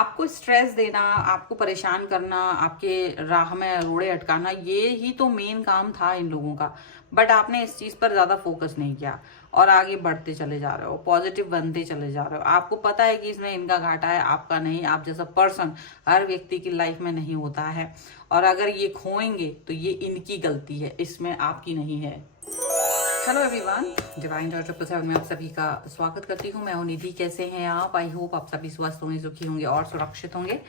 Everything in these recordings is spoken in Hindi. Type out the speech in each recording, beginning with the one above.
आपको स्ट्रेस देना, आपको परेशान करना, आपके राह में रोड़े अटकाना, ये ही तो मेन काम था इन लोगों का। बट आपने इस चीज पर ज्यादा फोकस नहीं किया और आगे बढ़ते चले जा रहे हो, पॉजिटिव बनते चले जा रहे हो। आपको पता है कि इसमें इनका घाटा है, आपका नहीं। आप जैसा पर्सन हर व्यक्ति की लाइफ में नहीं होता है, और अगर ये खोएंगे तो ये इनकी गलती है, इसमें आपकी नहीं है। हेलो एवरीवन, डिवाइन डॉट 777 में आप सभी का स्वागत करती हूँ। मैं हूँ निधि। कैसे हैं आप? आई होप आप सभी स्वस्थ होंगे, सुखी होंगे और सुरक्षित होंगे।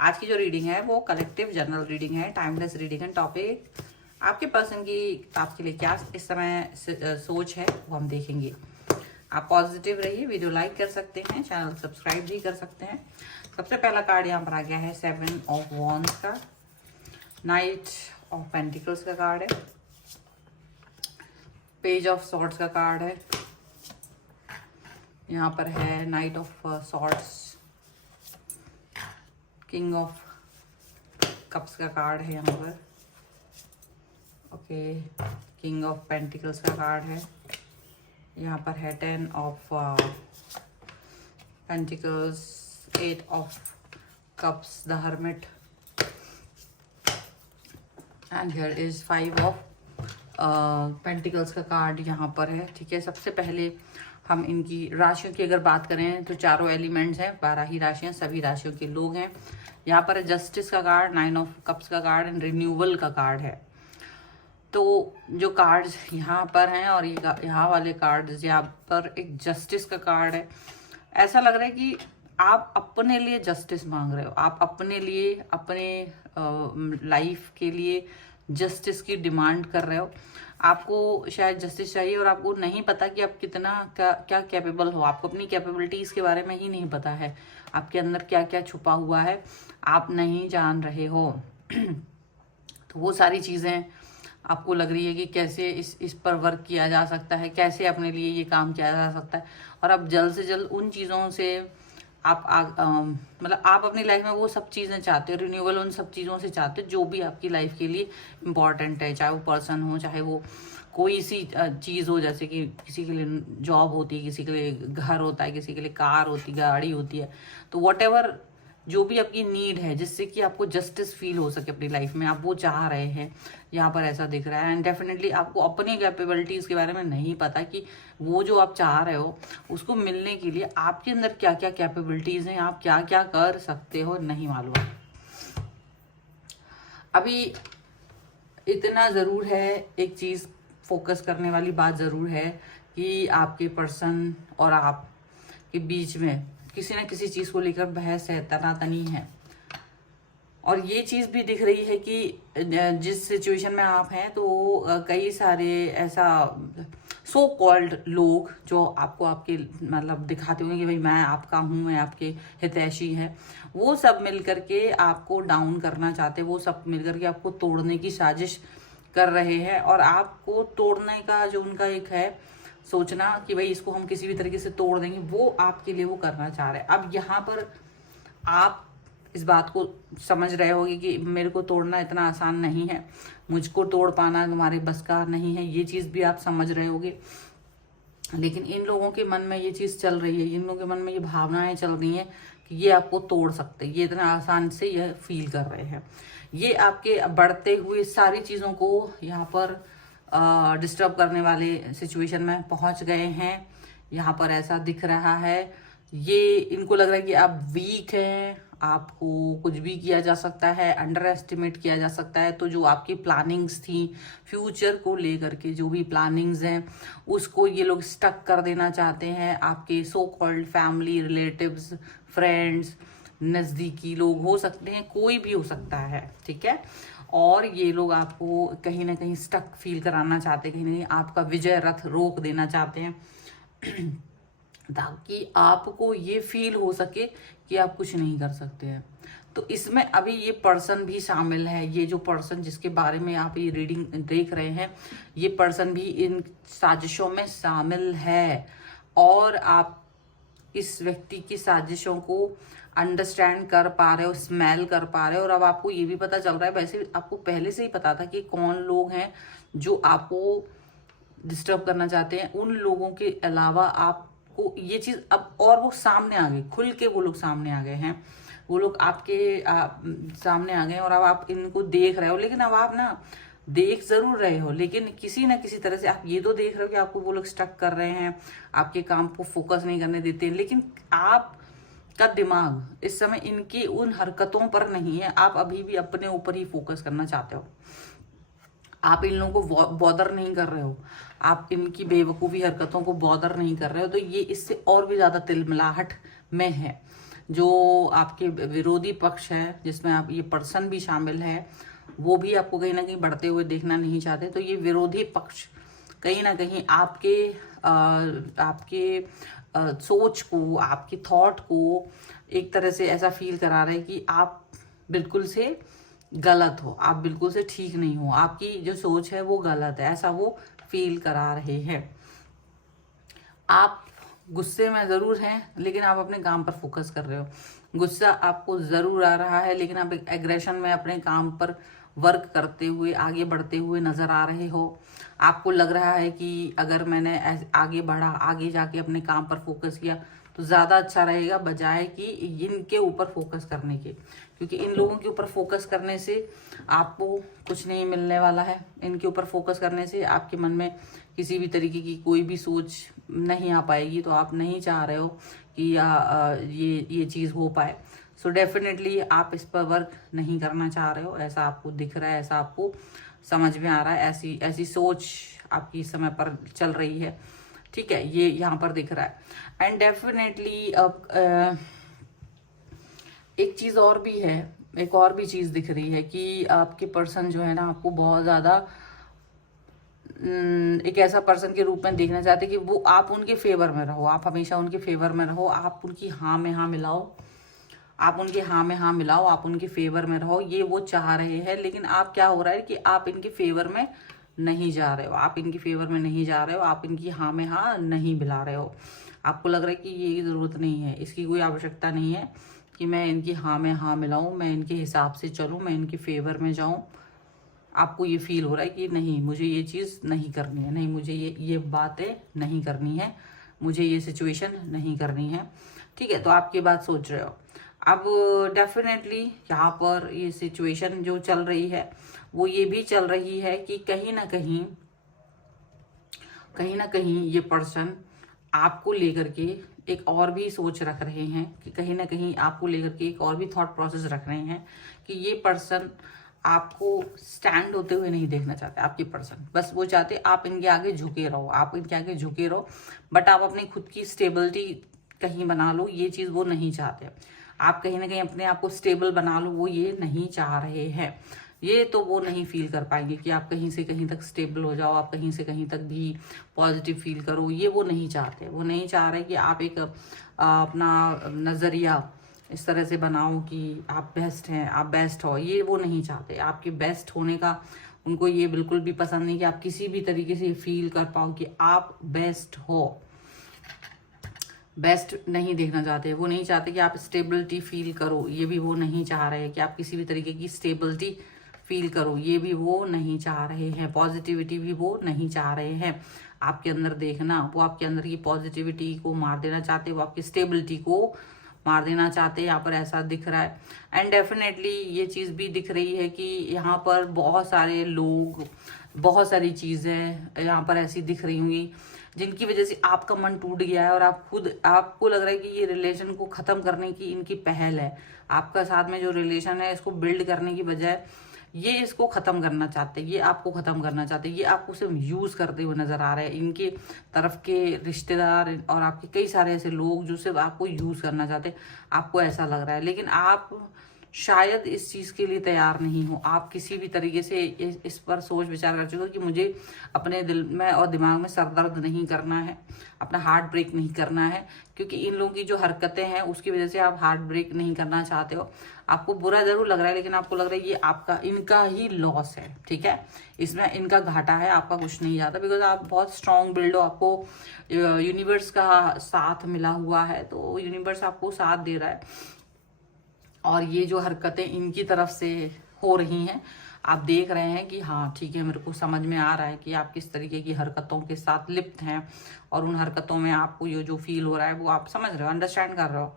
आज की जो रीडिंग है वो कलेक्टिव जनरल रीडिंग है, टाइमलेस रीडिंग है। टॉपिक आपके पर्सन की आपके लिए क्या इस समय सोच है वो हम देखेंगे। आप पॉजिटिव रहिए, वीडियो लाइक कर सकते हैं, चैनल सब्सक्राइब भी कर सकते हैं। सबसे पहला कार्ड यहाँ पर आ गया है 7 ऑफ वॉन्ड्स का, नाइट ऑफ पेंटिकल्स का कार्ड है, पेज ऑफ सॉर्ड्स का कार्ड है, यहाँ पर है night of swords, king of cups का कार्ड है यहाँ पर, ओके, किंग ऑफ पेंटिकल्स का कार्ड है, यहाँ पर है 10 of pentacles, 8 of cups, the hermit, and here is 5 of pentacles का कार्ड यहाँ पर है। ठीक है, सबसे पहले हम इनकी राशियों की अगर बात करें तो चारों एलिमेंट्स हैं, 12 ही राशियां, सभी राशियों के लोग हैं। यहाँ पर है जस्टिस का कार्ड, 9 ऑफ कप्स का कार्ड एंड रिन्यूअल का कार्ड है। तो जो कार्ड्स यहाँ पर हैं और ये यहाँ वाले कार्ड्स, यहाँ पर एक जस्टिस का कार्ड है। ऐसा लग रहा है कि आप अपने लिए जस्टिस मांग रहे हो, आप अपने लिए, अपने लाइफ के लिए जस्टिस की डिमांड कर रहे हो। आपको शायद जस्टिस चाहिए और आपको नहीं पता कि आप कितना क्या कैपेबल हो। आपको अपनी कैपेबिलिटीज के बारे में ही नहीं पता है, आपके अंदर क्या क्या छुपा हुआ है आप नहीं जान रहे हो। तो वो सारी चीजें आपको लग रही है कि कैसे इस पर वर्क किया जा सकता है, कैसे अपने लिए ये काम किया जा सकता है। और अब जल्द से जल्द उन चीज़ों से आप मतलब आप अपनी लाइफ में वो सब चीज़ें चाहते हो, रिन्यूअल उन सब चीज़ों से चाहते हो जो भी आपकी लाइफ के लिए इम्पॉर्टेंट है। चाहे वो पर्सन हो, चाहे वो कोई सी चीज़ हो, जैसे कि किसी के लिए जॉब होती है, किसी के लिए घर होता है, किसी के लिए कार होती है, गाड़ी होती है। तो वॉट एवर जो भी आपकी नीड है जिससे कि आपको जस्टिस फील हो सके अपनी लाइफ में, आप वो चाह रहे हैं, यहाँ पर ऐसा दिख रहा है। एंड डेफिनेटली आपको अपनी कैपेबिलिटीज के बारे में नहीं पता कि वो जो आप चाह रहे हो उसको मिलने के लिए आपके अंदर क्या क्या कैपेबिलिटीज हैं, आप क्या क्या कर सकते हो, नहीं मालूम। अभी इतना ज़रूर है, एक चीज़ फोकस करने वाली बात ज़रूर है कि आपके पर्सन और आप के बीच में किसी न किसी चीज़ को लेकर बहस है, तनातनी है। और ये चीज़ भी दिख रही है कि जिस सिचुएशन में आप हैं तो कई सारे ऐसा सो कॉल्ड लोग जो आपको आपके मतलब दिखाते होंगे कि भाई मैं आपका हूँ, मैं आपके हितैषी हैं, वो सब मिल करके आपको डाउन करना चाहते हैं, वो सब मिल करके आपको तोड़ने की साजिश कर रहे हैं। और आपको तोड़ने का जो उनका एक है सोचना कि भाई इसको हम किसी भी तरीके से तोड़ देंगे, वो आपके लिए वो करना चाह रहे हैं। अब यहाँ पर आप इस बात को समझ रहे होगे कि मेरे को तोड़ना इतना आसान नहीं है, मुझको तोड़ पाना तुम्हारे बस का नहीं है, ये चीज़ भी आप समझ रहे होगे। लेकिन इन लोगों के मन में ये चीज़ चल रही है, इन लोगों के मन में ये भावनाएं चल रही हैं कि ये आपको तोड़ सकते, ये इतना आसान से ये फील कर रहे हैं। ये आपके बढ़ते हुए सारी चीज़ों को यहाँ पर डिस्टर्ब करने वाले सिचुएशन में पहुंच गए हैं। यहाँ पर ऐसा दिख रहा है, ये इनको लग रहा है कि आप वीक हैं, आपको कुछ भी किया जा सकता है, अंडर एस्टिमेट किया जा सकता है। तो जो आपकी प्लानिंग्स थी फ्यूचर को लेकर के, जो भी प्लानिंग्स हैं उसको ये लोग स्टक कर देना चाहते हैं। आपके so called family, relatives, friends, नज़दीकी लोग हो सकते हैं, कोई भी हो सकता है, ठीक है। और ये लोग आपको कहीं ना कहीं स्टक फील कराना चाहते हैं, कहीं ना कहीं आपका विजय रथ रोक देना चाहते हैं ताकि आपको ये फील हो सके कि आप कुछ नहीं कर सकते हैं। तो इसमें अभी ये पर्सन भी शामिल है। ये जो पर्सन जिसके बारे में आप ये रीडिंग देख रहे हैं, ये पर्सन भी इन साजिशों में शामिल है। और आप इस व्यक्ति की साजिशों को अंडरस्टैंड कर पा रहे हो, स्मेल कर पा रहे हो। और अब आपको ये भी पता चल रहा है, वैसे आपको पहले से ही पता था कि कौन लोग हैं जो आपको डिस्टर्ब करना चाहते हैं। उन लोगों के अलावा आप को ये चीज अब, और वो सामने आ गई, खुल के वो लोग सामने आ गए हैं, वो लोग आपके सामने आ गए और अब आप इनको देख रहे हो। लेकिन अब आप ना देख जरूर रहे हो, लेकिन किसी ना किसी तरह से आप ये तो देख रहे हो कि आपको वो लोग स्टक कर रहे हैं, आपके काम को फोकस नहीं करने देते, लेकिन आप का दिमाग इस समय इनकी उन हरकतों पर नहीं है। आप अभी भी अपने ऊपर ही फोकस करना चाहते हो, आप इन लोगों को बॉदर नहीं कर रहे हो, आप इनकी बेवकूफ़ी हरकतों को बॉदर नहीं कर रहे हो। तो ये इससे और भी ज़्यादा तिलमिलाहट में है। जो आपके विरोधी पक्ष है, जिसमें आप ये पर्सन भी शामिल है, वो भी आपको कहीं ना कहीं बढ़ते हुए देखना नहीं चाहते। तो ये विरोधी पक्ष कहीं ना कहीं आपके सोच को, आपके थॉट को एक तरह से ऐसा फील करा रहे हैं कि आप बिल्कुल से गलत हो, आप बिल्कुल से ठीक नहीं हो, आपकी जो सोच है वो गलत है, ऐसा वो फील करा रहे हैं। आप गुस्से में ज़रूर हैं, लेकिन आप अपने काम पर फोकस कर रहे हो। गुस्सा आपको ज़रूर आ रहा है, लेकिन आप एक एग्रेशन में अपने काम पर वर्क करते हुए, आगे बढ़ते हुए नज़र आ रहे हो। आपको लग रहा है कि अगर मैंने आगे बढ़ा, आगे जाके अपने काम पर फोकस किया तो ज़्यादा अच्छा रहेगा, बजाय कि इनके ऊपर फोकस करने के, क्योंकि इन लोगों के ऊपर फोकस करने से आपको कुछ नहीं मिलने वाला है। इनके ऊपर फोकस करने से आपके मन में किसी भी तरीके की कोई भी सोच नहीं आ पाएगी। तो आप नहीं चाह रहे हो कि ये चीज़ हो पाए। सो डेफिनेटली आप इस पर वर्क नहीं करना चाह रहे हो, ऐसा आपको दिख रहा है, ऐसा आपको समझ में आ रहा है, ऐसी सोच आपकी इस समय पर चल रही है। ठीक है, ये यहाँ पर दिख रहा है। एंड डेफिनेटली अब एक चीज़ और भी है, एक और भी चीज़ दिख रही है कि आपके पर्सन जो है ना, आपको बहुत ज़्यादा एक ऐसा पर्सन के रूप में देखना चाहते कि वो आप उनके फेवर में रहो, आप हमेशा उनके फेवर में रहो, आप उनकी हाँ में हाँ मिलाओ, आप उनके हाँ में हाँ मिलाओ, आप उनके फेवर में रहो, ये वो चाह रहे हैं। लेकिन आप क्या हो रहा है कि आप इनके फेवर में नहीं जा रहे हो, आप इनके फेवर में नहीं जा रहे हो, आप इनकी हाँ में हाँ नहीं मिला रहे हो। आपको लग रहा है कि ये ज़रूरत नहीं है, इसकी कोई आवश्यकता नहीं है कि मैं इनकी हाँ में हाँ मिलाऊं, मैं इनके हिसाब से चलूं, मैं इनके फेवर में जाऊं। आपको ये फील हो रहा है कि नहीं, मुझे ये चीज़ नहीं करनी है, नहीं मुझे ये बातें नहीं करनी है, मुझे ये सिचुएशन नहीं करनी है। ठीक है, तो आप ये बात सोच रहे हो। अब डेफिनेटली यहाँ पर ये सिचुएशन जो चल रही है वो ये भी चल रही है कि कहीं ना कहीं ये पर्सन आपको लेकर के एक और भी सोच रख रहे हैं, कि कहीं ना कहीं आपको लेकर के एक और भी थॉट प्रोसेस रख रहे हैं कि ये पर्सन आपको स्टैंड होते हुए नहीं देखना चाहते। आपके पर्सन बस वो चाहते आप इनके आगे झुके रहो, आप इनके आगे झुके रहो, बट आप अपनी खुद की स्टेबिलिटी कहीं बना लो, ये चीज़ वो नहीं चाहते। आप कहीं ना कहीं अपने आप को स्टेबल बना लो, वो ये नहीं चाह रहे हैं। ये तो वो नहीं फील कर पाएंगे कि आप कहीं से कहीं तक स्टेबल हो जाओ, आप कहीं से कहीं तक भी पॉजिटिव फील करो, ये वो नहीं चाहते। वो नहीं चाह रहे कि आप एक अपना नज़रिया इस तरह से बनाओ कि आप बेस्ट हैं, आप बेस्ट हो, ये वो नहीं चाहते। आपके बेस्ट होने का उनको ये बिल्कुल भी पसंद नहीं कि आप किसी भी तरीके से फील कर पाओ कि आप बेस्ट हो। बेस्ट नहीं देखना चाहते, वो नहीं चाहते कि आप स्टेबिलिटी फील करो, ये भी वो नहीं चाह रहे हैं कि आप किसी भी तरीके की स्टेबिलिटी फील करो, ये भी वो नहीं चाह रहे हैं। पॉजिटिविटी भी वो नहीं चाह रहे हैं आपके अंदर देखना, वो आपके अंदर की पॉजिटिविटी को मार देना चाहते, वो आपकी स्टेबिलिटी को मार देना चाहते हैं, यहाँ पर ऐसा दिख रहा है। एंड डेफिनेटली ये चीज़ भी दिख रही है कि यहाँ पर बहुत सारे लोग, बहुत सारी चीज़ें यहाँ पर ऐसी दिख रही होंगी जिनकी वजह से आपका मन टूट गया है और आपको लग रहा है कि ये रिलेशन को ख़त्म करने की इनकी पहल है। आपका साथ में जो रिलेशन है इसको बिल्ड करने की बजाय ये इसको ख़त्म करना चाहते हैं, ये आपको ख़त्म करना चाहते हैं, ये आपको सिर्फ यूज़ करते हुए नज़र आ रहे हैं। इनके तरफ के रिश्तेदार और आपके कई सारे ऐसे लोग जो सिर्फ आपको यूज़ करना चाहते हैं, आपको ऐसा लग रहा है। लेकिन आप शायद इस चीज़ के लिए तैयार नहीं हो। आप किसी भी तरीके से इस पर सोच विचार कर चुके हो कि मुझे अपने दिल में और दिमाग में सरदर्द नहीं करना है, अपना हार्ट ब्रेक नहीं करना है, क्योंकि इन लोगों की जो हरकतें हैं उसकी वजह से आप हार्ट ब्रेक नहीं करना चाहते हो। आपको बुरा जरूर लग रहा है, लेकिन आपको लग रहा है ये इनका ही लॉस है। ठीक है, इसमें इनका घाटा है, आपका कुछ नहीं जाता, बिकॉज आप बहुत स्ट्रांग बिल्ड हो, आपको यूनिवर्स का साथ मिला हुआ है, तो यूनिवर्स आपको साथ दे रहा है। और ये जो हरकतें इनकी तरफ से हो रही हैं, आप देख रहे हैं कि हाँ ठीक है, मेरे को समझ में आ रहा है कि आप किस तरीके की हरकतों के साथ लिप्त हैं और उन हरकतों में आपको ये जो फील हो रहा है वो आप समझ रहे हो, अंडरस्टैंड कर रहे हो।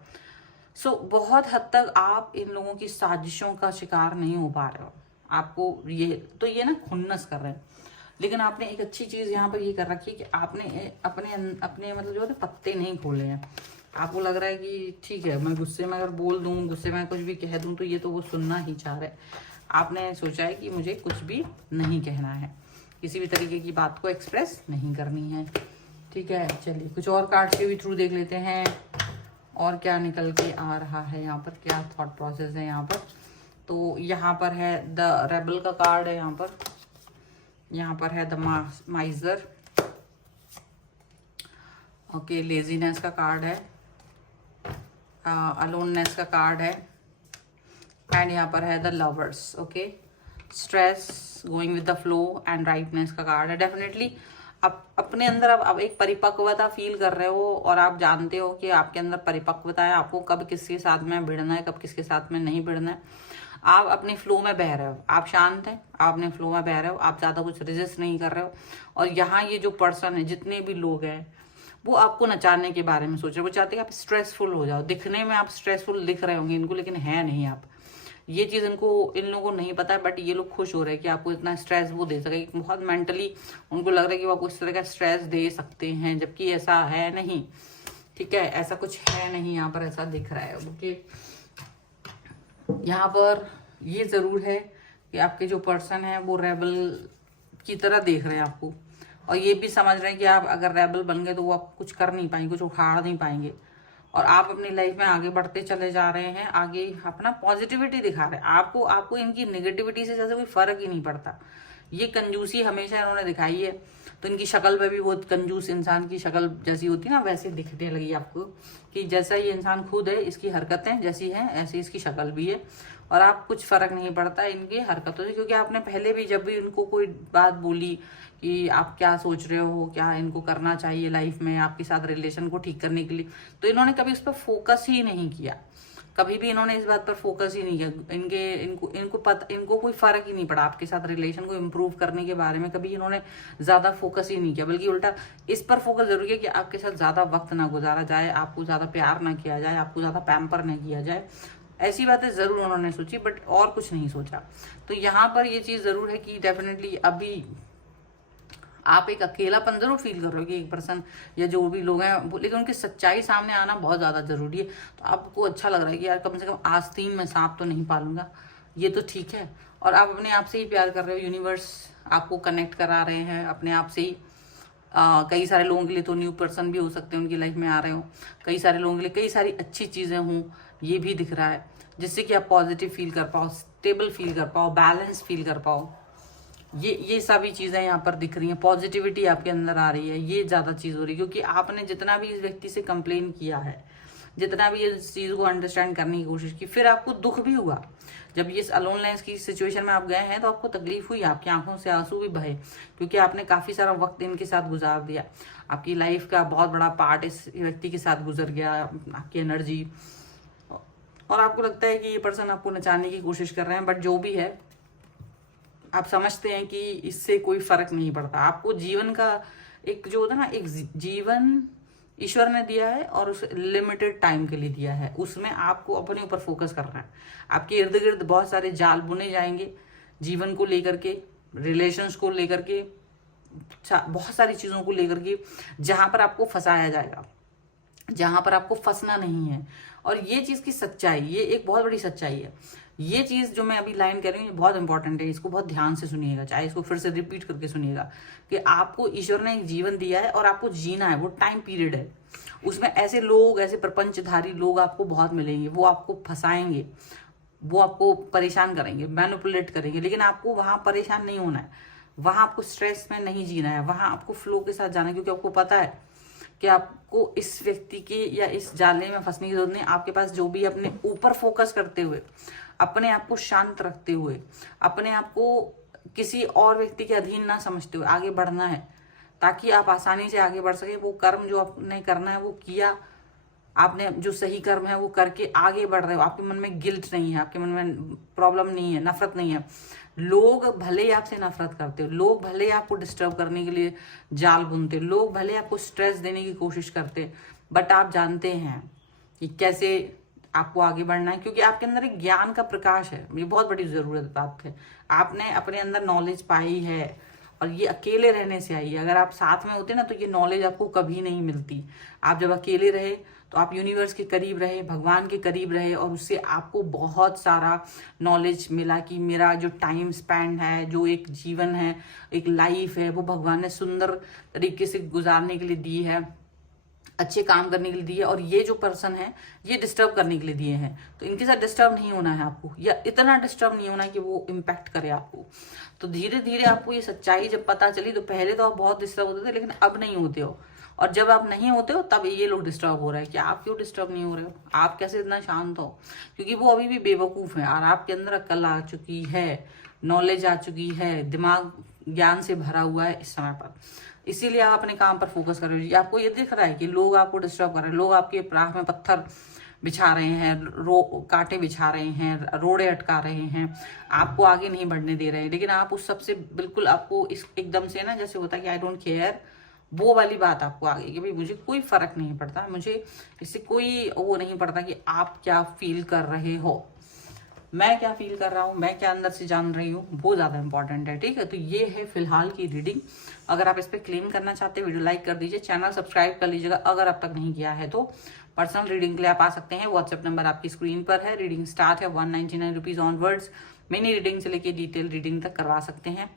सो बहुत हद तक आप इन लोगों की साजिशों का शिकार नहीं हो पा रहे हो। आपको ये ना खुन्नस कर रहे हैं। लेकिन आपने एक अच्छी चीज यहाँ पर ये कर रखी है कि आपने अपने अपने मतलब जो है पत्ते नहीं खोले हैं। आपको लग रहा है कि ठीक है, मैं गुस्से में अगर बोल दूं, गुस्से में कुछ भी कह दूं तो ये तो वो सुनना ही चाह रहे। आपने सोचा है कि मुझे कुछ भी नहीं कहना है, किसी भी तरीके की बात को एक्सप्रेस नहीं करनी है। ठीक है, चलिए कुछ और कार्ड्स के भी थ्रू देख लेते हैं और क्या निकल के आ रहा है यहाँ पर, क्या थॉट प्रोसेस है यहाँ पर। तो यहाँ पर है द रेबल का कार्ड है, यहाँ पर है द माइजर, ओके, लेजीनेस का कार्ड है, अलोननेस का कार्ड है, एंड यहाँ पर है the lovers, okay, stress, going with the flow and rightness का कार्ड है। डेफिनेटली आप अपने अंदर अब एक परिपक्वता फील कर रहे हो और आप जानते हो कि आपके अंदर परिपक्वता है, आपको कब किसके साथ में भिड़ना है, कब किसके साथ में नहीं भिड़ना है। आप अपने फ्लो में बह रहे हो, आप शांत हैं, आप अपने फ्लो में बह रहे हो, आप ज़्यादा कुछ रेजिस्ट नहीं कर रहे हो। और यहाँ ये जो पर्सन है, जितने भी लोग हैं, वो आपको नचाने के बारे में सोच रहे हैं। वो चाहते हैं आप स्ट्रेसफुल हो जाओ। दिखने में आप स्ट्रेसफुल दिख रहे होंगे इनको, लेकिन है नहीं आप। ये चीज़ इन लोगों को नहीं पता है, बट ये लोग खुश हो रहे हैं कि आपको इतना स्ट्रेस वो दे सके। बहुत मेंटली उनको लग रहा है कि वो आपको इस तरह का स्ट्रेस दे सकते हैं, जबकि ऐसा है नहीं। ठीक है, ऐसा कुछ है नहीं, यहाँ पर ऐसा दिख रहा है। ओके, यहाँ पर ये ज़रूर है कि आपके जो पर्सन है वो रेबल की तरह देख रहे हैं आपको, और ये भी समझ रहे हैं कि आप अगर रेबल बन गए तो वो आप कुछ कर नहीं पाएंगे, कुछ उखाड़ नहीं पाएंगे। और आप अपनी लाइफ में आगे बढ़ते चले जा रहे हैं, आगे अपना पॉजिटिविटी दिखा रहे हैं। आपको इनकी नेगेटिविटी से जैसे कोई फर्क ही नहीं पड़ता। ये कंजूसी हमेशा इन्होंने दिखाई है, तो इनकी शक्ल पे भी वो कंजूस इंसान की शक्ल जैसी होती है ना, वैसे दिखने लगी आपको कि जैसा ये इंसान खुद है, इसकी हरकतें जैसी हैं ऐसी इसकी शक्ल भी है। और आप कुछ फर्क नहीं पड़ता इनकी हरकतों से, क्योंकि आपने पहले भी जब भी इनको कोई बात बोली कि आप क्या सोच रहे हो, क्या इनको करना चाहिए लाइफ में आपके साथ रिलेशन को ठीक करने के लिए, तो इन्होंने कभी उस पर फोकस ही नहीं किया। कभी भी इन्होंने इस बात पर फोकस ही नहीं किया। इनको कोई फर्क ही नहीं पड़ा आपके साथ रिलेशन को इम्प्रूव करने के बारे में। कभी इन्होंने ज्यादा फोकस ही नहीं किया, बल्कि उल्टा इस पर फोकस जरूर किया कि आपके साथ ज्यादा वक्त ना गुजारा जाए, आपको ज्यादा प्यार ना किया जाए, आपको ज्यादा पैम्पर ना किया जाए। ऐसी बातें जरूर उन्होंने सोची, बट और कुछ नहीं सोचा। तो यहाँ पर ये चीज जरूर है कि डेफिनेटली अभी आप एक अकेलापन जरूर फील कर रहे हो कि एक पर्सन या जो भी लोग हैं, लेकिन उनकी सच्चाई सामने आना बहुत ज़्यादा ज़रूरी है। तो आपको अच्छा लग रहा है कि यार कम से कम आस्तीन में सांप तो नहीं पालूंगा, ये तो ठीक है। और आप अपने आप से ही प्यार कर रहे हो, यूनिवर्स आपको कनेक्ट करा रहे हैं अपने आप से ही। कई सारे लोगों के लिए तो न्यू पर्सन भी हो सकते हैं, उनकी लाइफ में आ रहे हो। कई सारे लोगों के लिए कई सारी अच्छी चीज़ें हों, ये भी दिख रहा है, जिससे कि आप पॉजिटिव फील कर पाओ, स्टेबल फील कर पाओ, बैलेंस फील कर पाओ। ये सभी चीज़ें यहाँ पर दिख रही हैं। पॉजिटिविटी आपके अंदर आ रही है, ये ज़्यादा चीज़ हो रही है, क्योंकि आपने जितना भी इस व्यक्ति से कंप्लेन किया है, जितना भी इस चीज़ को अंडरस्टैंड करने की कोशिश की, फिर आपको दुख भी हुआ। जब ये अलोननेस की सिचुएशन में आप गए हैं तो आपको तकलीफ हुई, आपकी आंखों से आंसू भी बहे, क्योंकि आपने काफ़ी सारा वक्त इनके साथ गुजार दिया। आपकी लाइफ का बहुत बड़ा पार्ट इस व्यक्ति के साथ गुजर गया, आपकी एनर्जी। और आपको लगता है कि ये पर्सन आपको नचाने की कोशिश कर रहे हैं, बट जो भी है आप समझते हैं कि इससे कोई फर्क नहीं पड़ता। आपको जीवन का एक जो होता है ना, एक जीवन ईश्वर ने दिया है और उस लिमिटेड टाइम के लिए दिया है, उसमें आपको अपने ऊपर फोकस करना है। आपके इर्द गिर्द बहुत सारे जाल बुने जाएंगे, जीवन को लेकर के, रिलेशंस को लेकर के, बहुत सारी चीज़ों को लेकर के, जहाँ पर आपको फंसाया जाएगा, जहाँ पर आपको फंसना नहीं है। और ये चीज़ की सच्चाई, ये एक बहुत बड़ी सच्चाई है। ये चीज़ जो मैं अभी लाइन कह रही हूँ, ये बहुत इंपॉर्टेंट है, इसको बहुत ध्यान से सुनिएगा, चाहे इसको फिर से रिपीट करके सुनिएगा कि आपको ईश्वर ने एक जीवन दिया है और आपको जीना है। वो टाइम पीरियड है, उसमें ऐसे लोग, ऐसे प्रपंचधारी लोग आपको बहुत मिलेंगे, वो आपको फंसाएंगे, वो आपको परेशान करेंगे, मैनिपुलेट करेंगे, लेकिन आपको वहाँ परेशान नहीं होना है, वहाँ आपको स्ट्रेस में नहीं जीना है, वहाँ आपको फ्लो के साथ जाना है, क्योंकि आपको पता है कि आपको इस व्यक्ति के या इस जाले में फंसने की जरूरत नहीं। आपके पास जो भी अपने ऊपर फोकस करते हुए, अपने आप को शांत रखते हुए, अपने आप को किसी और व्यक्ति के अधीन ना समझते हुए आगे बढ़ना है, ताकि आप आसानी से आगे बढ़ सके। वो कर्म जो आपने करना है वो किया, आपने जो सही कर्म है वो करके आगे बढ़ रहे हो, आपके मन में गिल्ट नहीं है, आपके मन में प्रॉब्लम नहीं है, नफरत नहीं है। लोग भले ही आपसे नफरत करते हो, लोग भले ही आपको डिस्टर्ब करने के लिए जाल बुनते, लोग भले ही आपको स्ट्रेस देने की कोशिश करते, बट आप जानते हैं कि कैसे आपको आगे बढ़ना है, क्योंकि आपके अंदर एक ज्ञान का प्रकाश है। ये बहुत बड़ी जरूरत बात है, आपने अपने अंदर नॉलेज पाई है और ये अकेले रहने से आई है। अगर आप साथ में होते ना तो ये नॉलेज आपको कभी नहीं मिलती। आप जब अकेले रहे तो आप यूनिवर्स के करीब रहे, भगवान के करीब रहे, और उससे आपको बहुत सारा नॉलेज मिला कि मेरा जो टाइम स्पेंड है, जो एक जीवन है, एक लाइफ है, वो भगवान ने सुंदर तरीके से गुजारने के लिए दी है, अच्छे काम करने के लिए दिए, और ये जो पर्सन है ये डिस्टर्ब करने के लिए दिए हैं। तो इनके साथ डिस्टर्ब नहीं होना है आपको, या इतना डिस्टर्ब नहीं होना है कि वो इम्पैक्ट करे आपको। तो धीरे धीरे आपको ये सच्चाई जब पता चली, तो पहले तो आप बहुत डिस्टर्ब होते थे, लेकिन अब नहीं होते हो। और जब आप नहीं होते हो तब ये लोग डिस्टर्ब हो रहे हैं कि आप क्यों डिस्टर्ब नहीं हो रहे हो, आप कैसे इतना शांत हो, क्योंकि वो अभी भी बेवकूफ है और आपके अंदर अक्ल आ चुकी है, नॉलेज आ चुकी है, दिमाग ज्ञान से भरा हुआ है इस समय पर। इसीलिए आप अपने काम पर फोकस कर रहे हो। आपको ये दिख रहा है कि लोग आपको डिस्टर्ब कर रहे हैं, लोग आपके राह में पत्थर बिछा रहे हैं, कांटे बिछा रहे हैं, रोड़े अटका रहे हैं, आपको आगे नहीं बढ़ने दे रहे हैं, लेकिन आप उस सबसे बिल्कुल आपको इस एकदम से ना, जैसे होता है कि आई डोंट केयर, वो वाली बात आपको आ गई कि भाई मुझे कोई फर्क नहीं पड़ता, मुझे इससे कोई वो नहीं पड़ता कि आप क्या फील कर रहे हो, मैं क्या फील कर रहा हूँ, मैं क्या अंदर से जान रही हूँ, वो ज़्यादा इंपॉर्टेंट है। ठीक है, तो ये है फिलहाल की रीडिंग। अगर आप इस पर क्लेम करना चाहते हैं, वीडियो लाइक कर दीजिए, चैनल सब्सक्राइब कर लीजिएगा अगर अब तक नहीं किया है तो। पर्सनल रीडिंग के लिए आप आ सकते हैं, व्हाट्सएप नंबर आपकी स्क्रीन पर है। रीडिंग स्टार्ट है 199 रुपीज़ ऑनवर्ड्स। मिनी रीडिंग से लेके डिटेल रीडिंग तक करवा सकते हैं।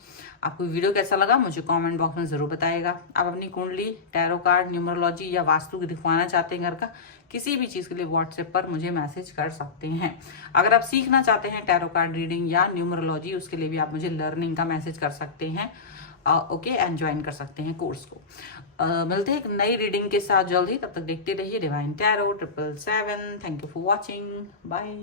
आपको वीडियो कैसा लगा मुझे कमेंट बॉक्स में जरूर बताइएगा। आप अपनी कुंडली, टैरो कार्ड, न्यूमरोलॉजी या वास्तु दिखवाना चाहते हैं घर का, किसी भी चीज़ के लिए व्हाट्सएप पर मुझे मैसेज कर सकते हैं। अगर आप सीखना चाहते हैं टैरो कार्ड रीडिंग या न्यूमरोलॉजी, उसके लिए भी आप मुझे लर्निंग का मैसेज कर सकते हैं, ओके, एंड ज्वाइन कर सकते हैं कोर्स को। मिलते हैं एक नई रीडिंग के साथ जल्द ही, तब तक देखते रहिए divine tarot 777। Thank you for watching, bye.